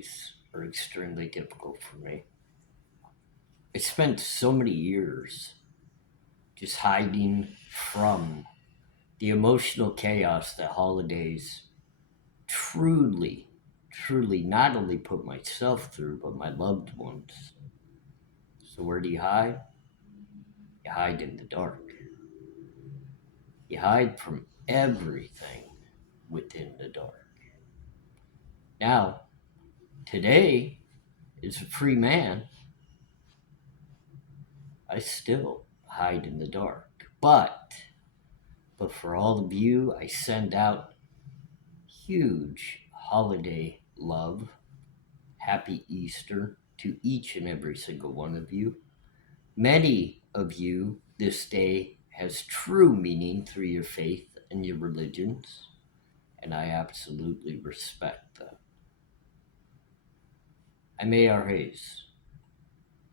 holidays are extremely difficult for me. I spent so many years just hiding from the emotional chaos that holidays truly, truly not only put myself through, but my loved ones. So, where do you hide? You hide in the dark. You hide from everything within the dark. Now, today, as a free man, I still hide in the dark. But for all of you, I send out huge holiday love. Happy Easter to each and every single one of you. Many of you, this day has true meaning through your faith and your religions, and I absolutely respect that. I'm ARHayes.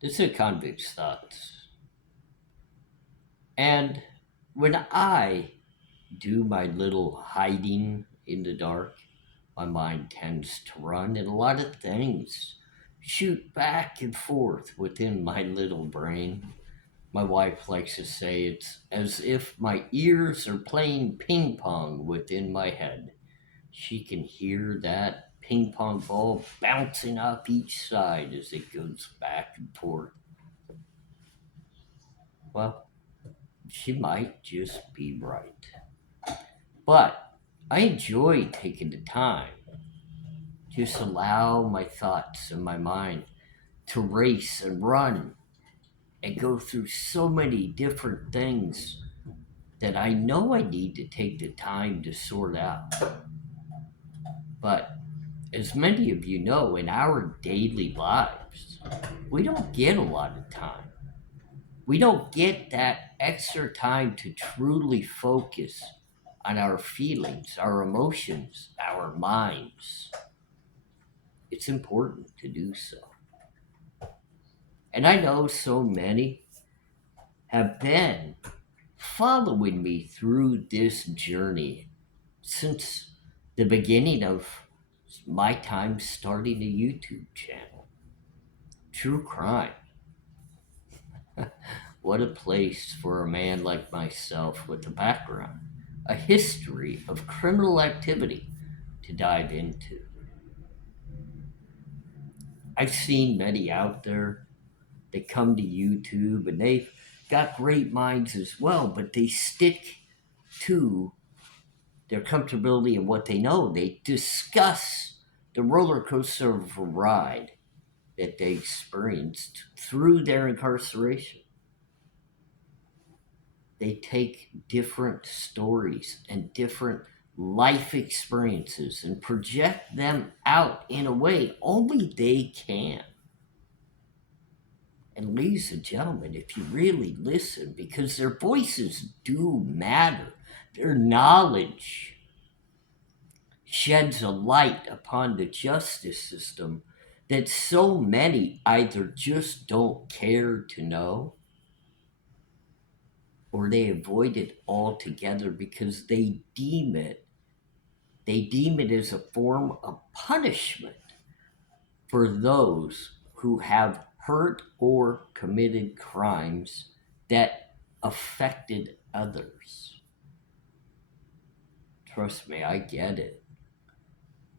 This is Convict's Thoughts. And when I do my little hiding in the dark, my mind tends to run, and a lot of things shoot back and forth within my little brain. My wife likes to say it's as if my ears are playing ping pong within my head. She can hear that ping pong ball bouncing off each side as it goes back and forth. Well, she might just be right. But I enjoy taking the time to just allow my thoughts and my mind to race and run and go through so many different things that I know I need to take the time to sort out. But as many of you know, in our daily lives, we don't get a lot of time. We don't get that extra time to truly focus on our feelings, our emotions, our minds. It's important to do so. And I know so many have been following me through this journey since the beginning of my time starting a YouTube channel. True crime. What a place for a man like myself with a background, a history of criminal activity to dive into. I've seen many out there that come to YouTube and they've got great minds as well, but they stick to their comfortability and what they know. They discuss the roller coaster of a ride that they experienced through their incarceration. They take different stories and different life experiences and project them out in a way only they can. And ladies and gentlemen, if you really listen, because their voices do matter, their knowledge sheds a light upon the justice system that so many either just don't care to know or they avoid it altogether because they deem it as a form of punishment for those who have hurt or committed crimes that affected others. Trust me, I get it.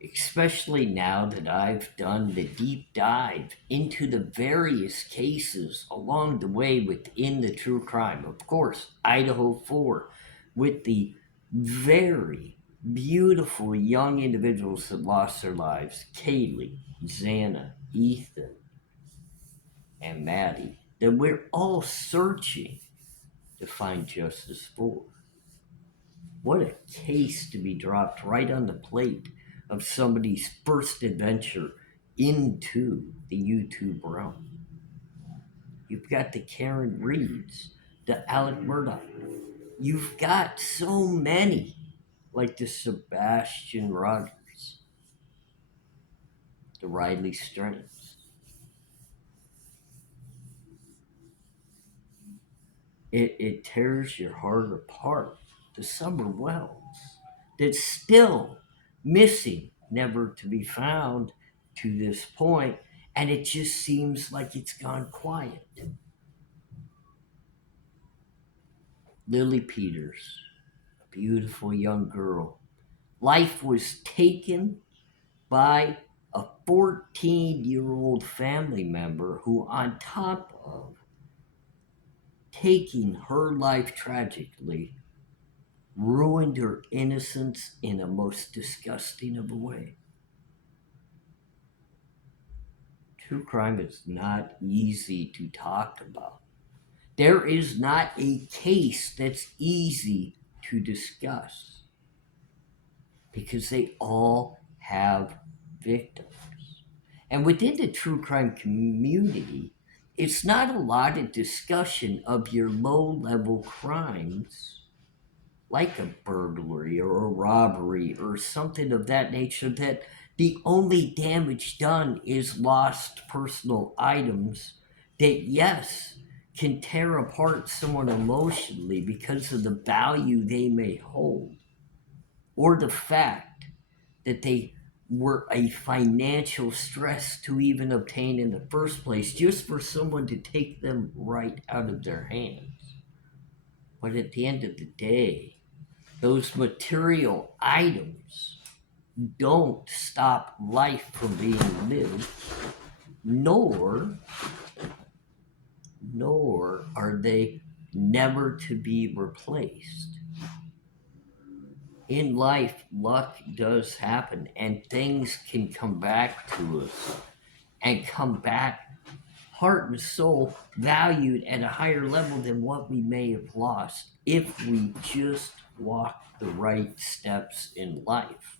Especially now that I've done the deep dive into the various cases along the way within the true crime. Of course, Idaho 4, with the very beautiful young individuals that lost their lives, Kaylee, Xana, Ethan, and Maddie, that we're all searching to find justice for. What a case to be dropped right on the plate of somebody's first adventure into the YouTube realm. You've got the Karen Reeds, the Alec Murdoch. You've got so many, like the Sebastian Rogers, the Riley Strings. It tears your heart apart. The Summer Wells, that's still missing, never to be found, to this point, and it just seems like it's gone quiet. Lily Peters, a beautiful young girl. Life was taken by a 14-year-old family member who, on top of taking her life tragically, ruined her innocence in a most disgusting of a way. True crime is not easy to talk about. There is not a case that's easy to discuss because they all have victims. And within the true crime community, it's not a lot of discussion of your low level crimes like a burglary or a robbery or something of that nature, that the only damage done is lost personal items that, yes, can tear apart someone emotionally because of the value they may hold, or the fact that they were a financial stress to even obtain in the first place, just for someone to take them right out of their hands. But at the end of the day, those material items don't stop life from being lived, nor are they never to be replaced. In life, luck does happen, and things can come back to us and come back heart and soul valued at a higher level than what we may have lost if we just walk the right steps in life,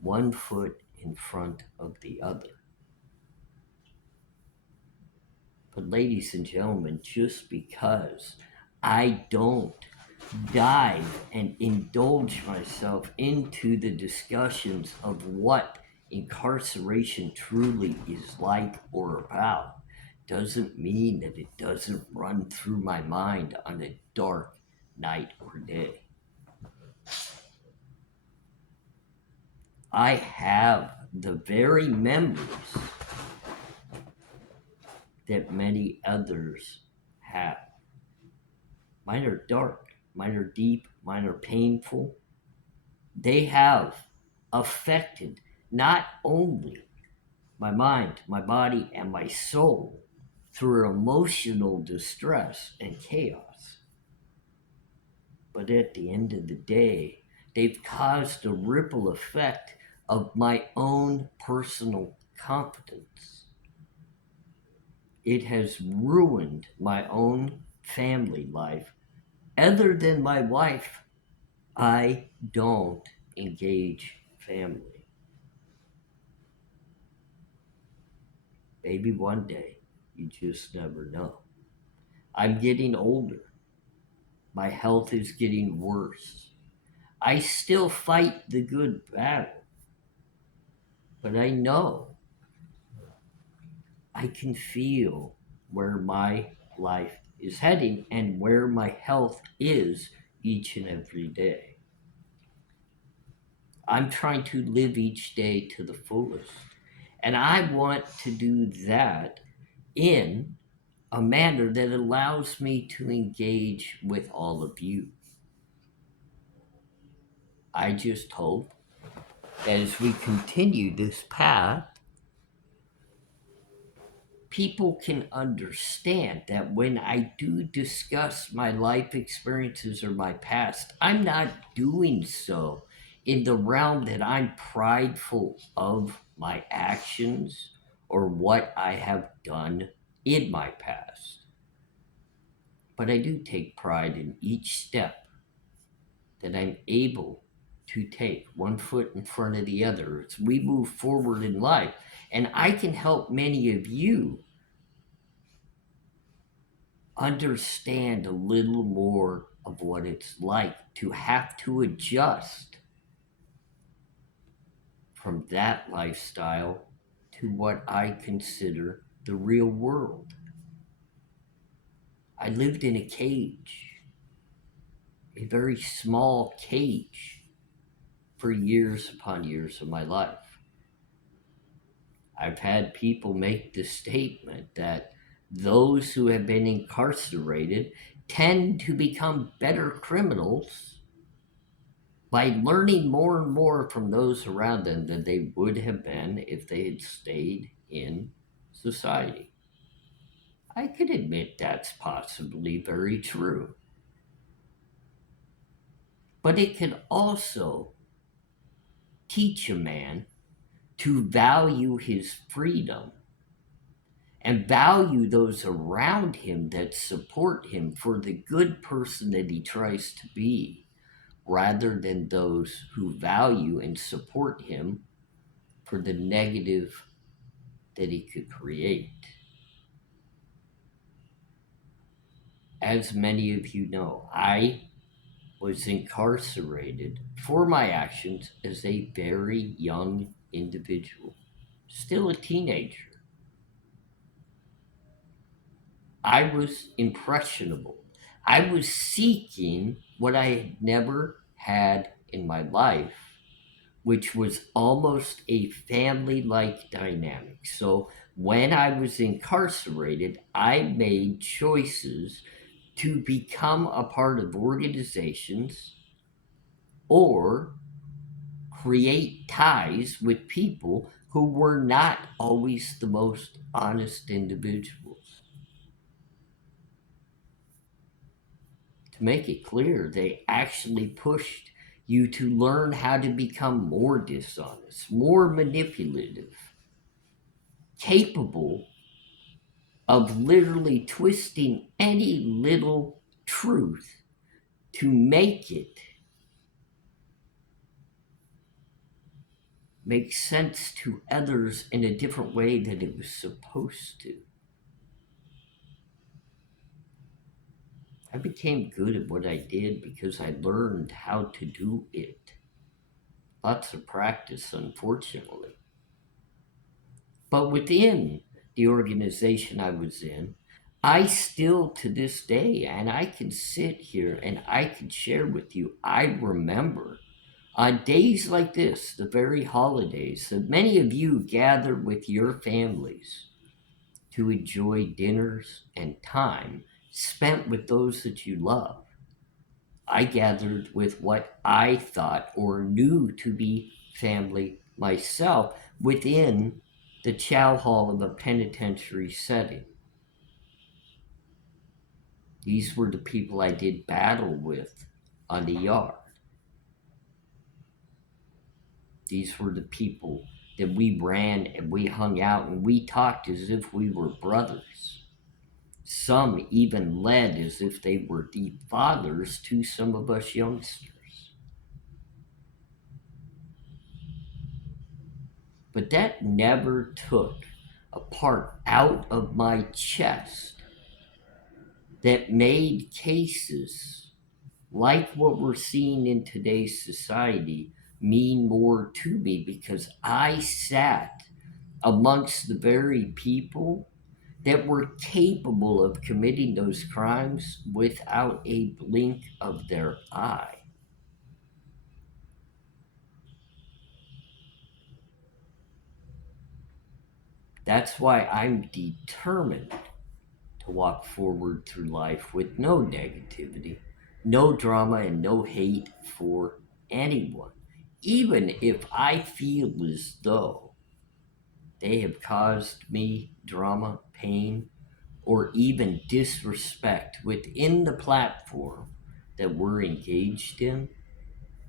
one foot in front of the other. But, ladies and gentlemen, just because I don't dive and indulge myself into the discussions of what incarceration truly is like or about doesn't mean that it doesn't run through my mind on a dark night or day. I have the very memories that many others have. Mine are dark, mine are deep, mine are painful. They have affected not only my mind, my body, and my soul through emotional distress and chaos, but at the end of the day, they've caused a ripple effect of my own personal confidence. It has ruined my own family life. Other than my wife, I don't engage family. Maybe one day, you just never know. I'm getting older. My health is getting worse. I still fight the good battle, but I know I can feel where my life is heading and where my health is each and every day. I'm trying to live each day to the fullest. And I want to do that in a manner that allows me to engage with all of you. I just hope as we continue this path, people can understand that when I do discuss my life experiences or my past, I'm not doing so in the realm that I'm prideful of my actions or what I have done in my past. But I do take pride in each step that I'm able to take, one foot in front of the other, as we move forward in life. And I can help many of you understand a little more of what it's like to have to adjust from that lifestyle to what I consider the real world. I lived in a cage, a very small cage, for years upon years of my life. I've had people make the statement that those who have been incarcerated tend to become better criminals by learning more and more from those around them than they would have been if they had stayed in society. I can admit that's possibly very true. But it can also teach a man to value his freedom and value those around him that support him for the good person that he tries to be, rather than those who value and support him for the negative that he could create. As many of you know, I was incarcerated for my actions as a very young individual, still a teenager. I was impressionable. I was seeking what I had never had in my life, which was almost a family like dynamic. So when I was incarcerated, I made choices to become a part of organizations or create ties with people who were not always the most honest individuals. To make it clear, they actually pushed you to learn how to become more dishonest, more manipulative, capable of literally twisting any little truth to make it make sense to others in a different way than it was supposed to. I became good at what I did because I learned how to do it. Lots of practice, unfortunately. But within the organization I was in, I still to this day, and I can sit here and I can share with you, I remember on days like this, the very holidays, that many of you gather with your families to enjoy dinners and time spent with those that you love. I gathered with what I thought or knew to be family myself within the chow hall of a penitentiary setting. These were the people I did battle with on the yard. These were the people that we ran and we hung out and we talked as if we were brothers. Some even led as if they were the fathers to some of us youngsters. But that never took a part out of my chest that made cases like what we're seeing in today's society mean more to me, because I sat amongst the very people that were capable of committing those crimes without a blink of their eye. That's why I'm determined to walk forward through life with no negativity, no drama, and no hate for anyone, even if I feel as though they have caused me drama, pain, or even disrespect within the platform that we're engaged in.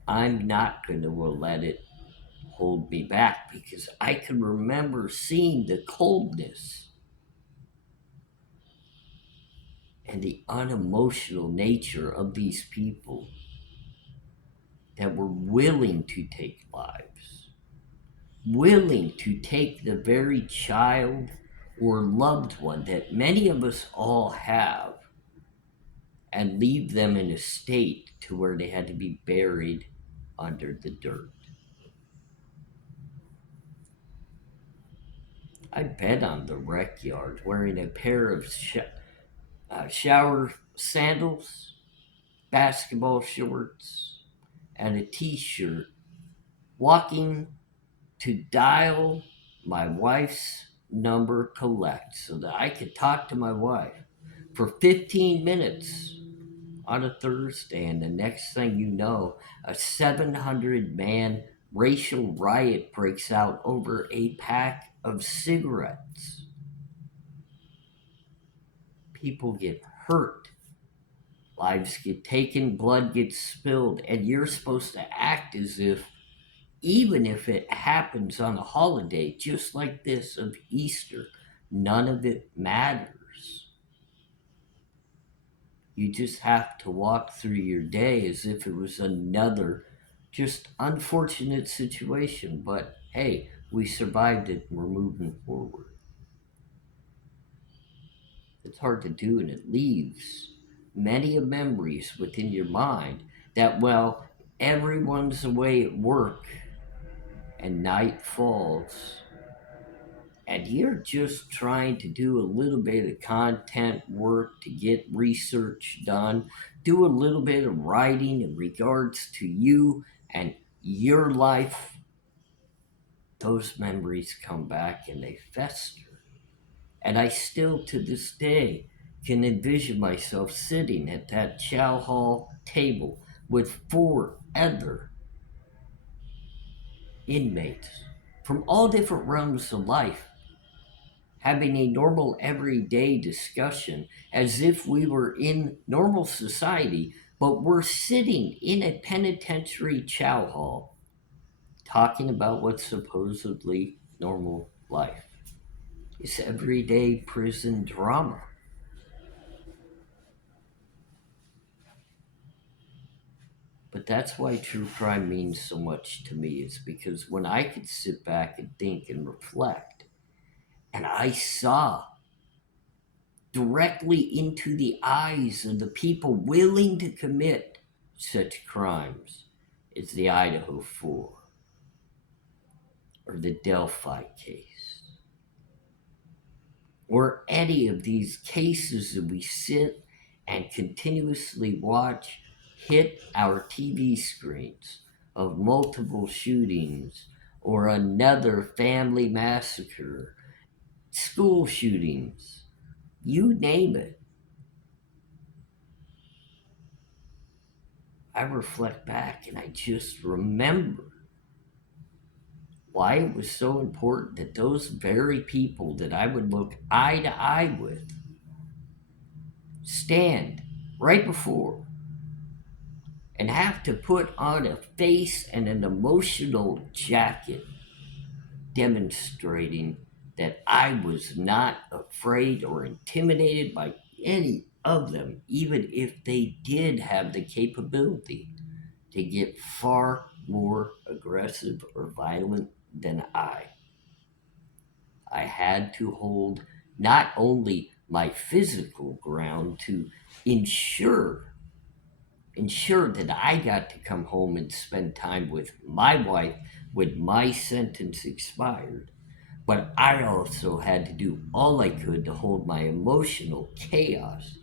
I'm not going to let it hold me back, because I can remember seeing the coldness and the unemotional nature of these people that were willing to take lives, willing to take the very child or loved one that many of us all have and leave them in a state to where they had to be buried under the dirt. I bet on the rec yard wearing a pair of shower sandals, basketball shorts, and a t shirt, walking to dial my wife's number collect so that I could talk to my wife for 15 minutes on a Thursday. And the next thing you know, a 700-man racial riot breaks out over a pack of cigarettes. People get hurt, lives get taken, blood gets spilled, and you're supposed to act as if, even if it happens on a holiday just like this of Easter, none of it matters. You just have to walk through your day as if it was another just unfortunate situation. But hey, we survived it and we're moving forward. It's hard to do, and it leaves many of memories within your mind that, well, everyone's away at work and night falls and you're just trying to do a little bit of content work to get research done, do a little bit of writing in regards to you and your life, those memories come back and they fester. And I still, to this day, can envision myself sitting at that chow hall table with four other inmates from all different realms of life having a normal everyday discussion as if we were in normal society, but we're sitting in a penitentiary chow hall talking about what's supposedly normal life. It's everyday prison drama. But that's why true crime means so much to me, is because when I could sit back and think and reflect, and I saw directly into the eyes of the people willing to commit such crimes as the Idaho Four or the Delphi case or any of these cases that we sit and continuously watch hit our TV screens of multiple shootings or another family massacre, school shootings, you name it. I reflect back and I just remember why it was so important that those very people that I would look eye to eye with stand right before and have to put on a face and an emotional jacket demonstrating that I was not afraid or intimidated by any of them, even if they did have the capability to get far more aggressive or violent than I. I had to hold not only my physical ground to ensure that I got to come home and spend time with my wife when my sentence expired, but I also had to do all I could to hold my emotional chaos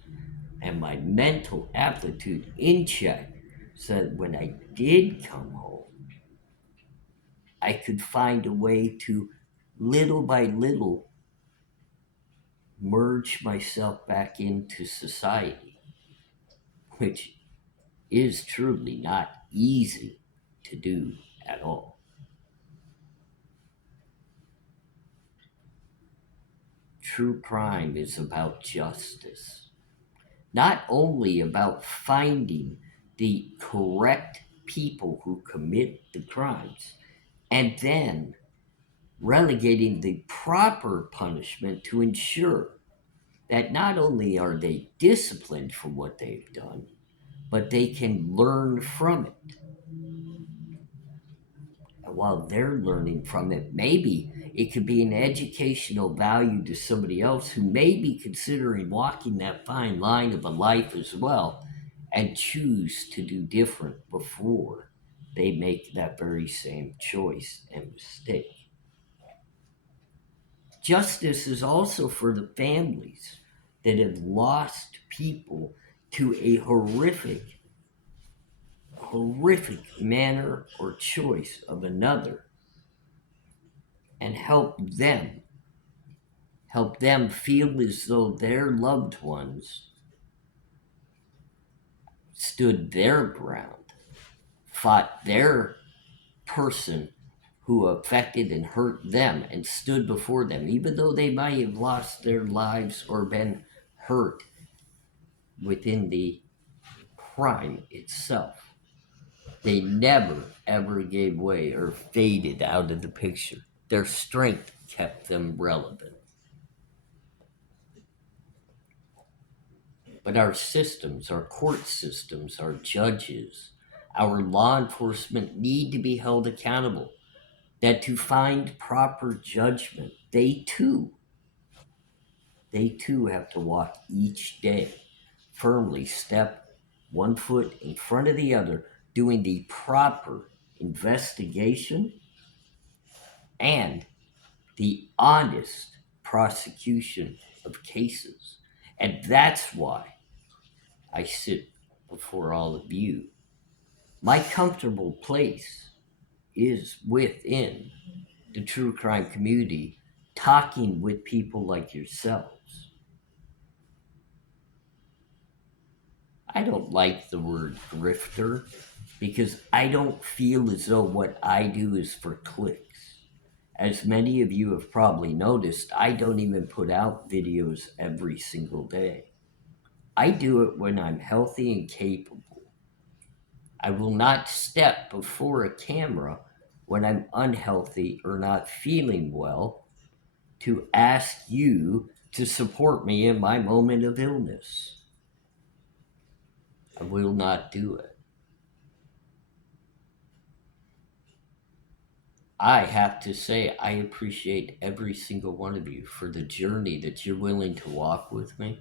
and my mental aptitude in check so that when I did come home, I could find a way to little by little merge myself back into society, which is truly not easy to do at all. True crime is about justice, not only about finding the correct people who commit the crimes and then relegating the proper punishment to ensure that not only are they disciplined for what they've done, but they can learn from it. And while they're learning from it, maybe it could be an educational value to somebody else who may be considering walking that fine line of a life as well and choose to do different before they make that very same choice and mistake. Justice is also for the families that have lost people to a horrific manner or choice of another. and help them feel as though their loved ones stood their ground, fought their person who affected and hurt them and stood before them, even though they might have lost their lives or been hurt within the crime itself. They never ever gave way or faded out of the picture. Their strength kept them relevant. But our systems, our court systems, our judges, our law enforcement need to be held accountable. That to find proper judgment, they too have to walk each day firmly, step one foot in front of the other, doing the proper investigation and the honest prosecution of cases. And that's why I sit before all of you. My comfortable place is within the true crime community, talking with people like yourselves. I don't like the word grifter because I don't feel as though what I do is for clicks. As many of you have probably noticed, I don't even put out videos every single day. I do it when I'm healthy and capable. I will not step before a camera when I'm unhealthy or not feeling well to ask you to support me in my moment of illness. I will not do it. I have to say, I appreciate every single one of you for the journey that you're willing to walk with me.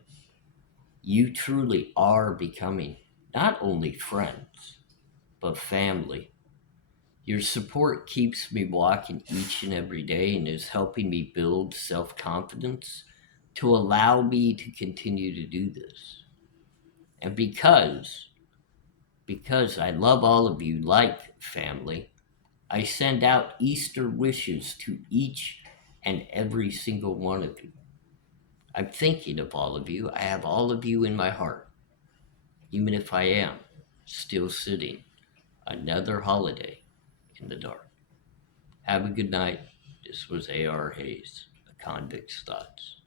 You truly are becoming not only friends, but family. Your support keeps me walking each and every day and is helping me build self confidence to allow me to continue to do this. And because I love all of you like family, I send out Easter wishes to each and every single one of you. I'm thinking of all of you. I have all of you in my heart, even if I am still sitting another holiday in the dark. Have a good night. This was ARHayes, A Convict's Thoughts.